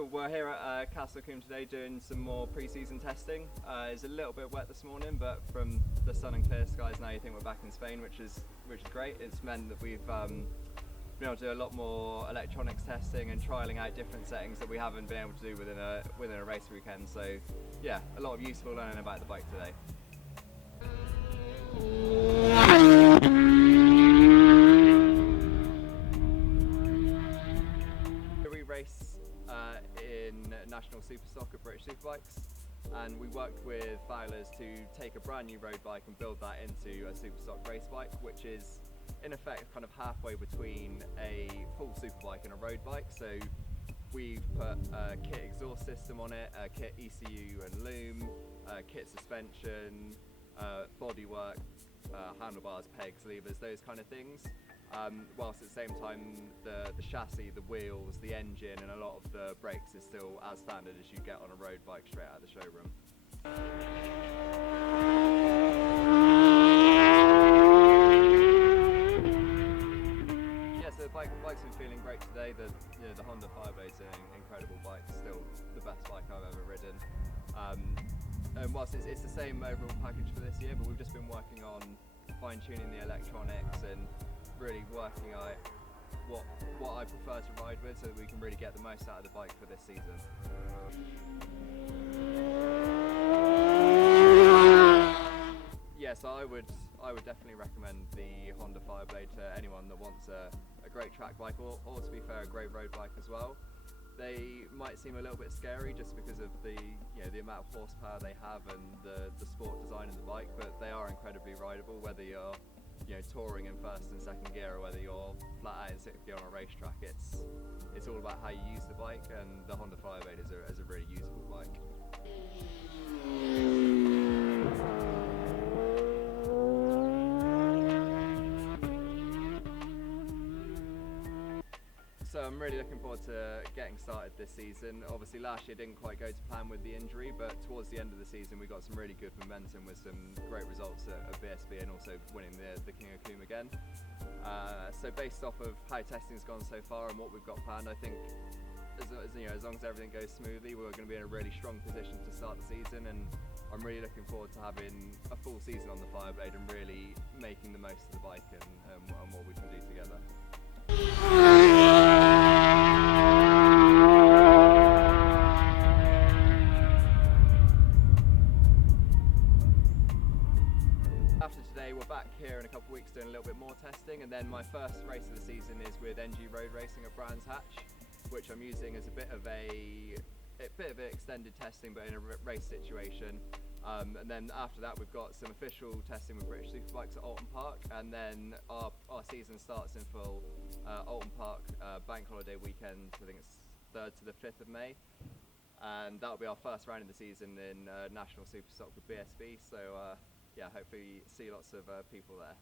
Cool, we're here at Combe today doing some more pre-season testing. It's a little bit wet this morning, but from the sun and clear skies now you think we're back in Spain, which is great. It's meant that we've been able to do a lot more electronics testing and trialling out different settings that we haven't been able to do within a race weekend. So yeah, a lot of useful learning about the bike today. We race in National Superstock of British Superbikes, and we worked with Fowlers to take a brand new road bike and build that into a Superstock race bike, which is in effect kind of halfway between a full superbike and a road bike. So we've put a kit exhaust system on it, a kit ECU and loom, kit suspension, bodywork, handlebars, pegs, levers, those kind of things. Whilst at the same time the chassis, the wheels, the engine and a lot of the brakes is still as standard as you get on a road bike straight out of the showroom. Yeah, so the bike's been feeling great today. The Honda Fireblade's an incredible bike, still the best bike I've ever ridden. And whilst it's the same overall package for this year, but we've just been working on fine-tuning the electronics and really working out what I prefer to ride with so that we can really get the most out of the bike for this season. Yes, I would definitely recommend the Honda Fireblade to anyone that wants a great track bike, or to be fair, a great road bike as well. They might seem a little bit scary just because of the amount of horsepower they have and the sport design of the bike, but they are incredibly rideable, whether you're touring in first and second gear or whether you're flat out in sixth gear on a racetrack. It's all about how you use the bike, and the Honda Fireblade is a really usable bike. So I'm really looking forward to getting started this season. Obviously last year didn't quite go to plan with the injury, but towards the end of the season we got some really good momentum with some great results at BSB and also winning the King of Combe again. So based off of how testing's gone so far and what we've got planned, I think as long as everything goes smoothly, we're going to be in a really strong position to start the season, and I'm really looking forward to having a full season on the Fireblade and really making the most of the bike and what we can do together. After today, we're back here in a couple of weeks doing a little bit more testing, and then my first race of the season is with NG Road Racing at Brands Hatch, which I'm using as a bit of extended testing, but in a race situation. And then after that, we've got some official testing with British Superbikes at Alton Park, and then our season starts in full Alton Park bank holiday weekend. I think it's 3rd to the 5th of May, and that'll be our first round of the season in National Superstock with BSB. So yeah, hopefully see lots of people there.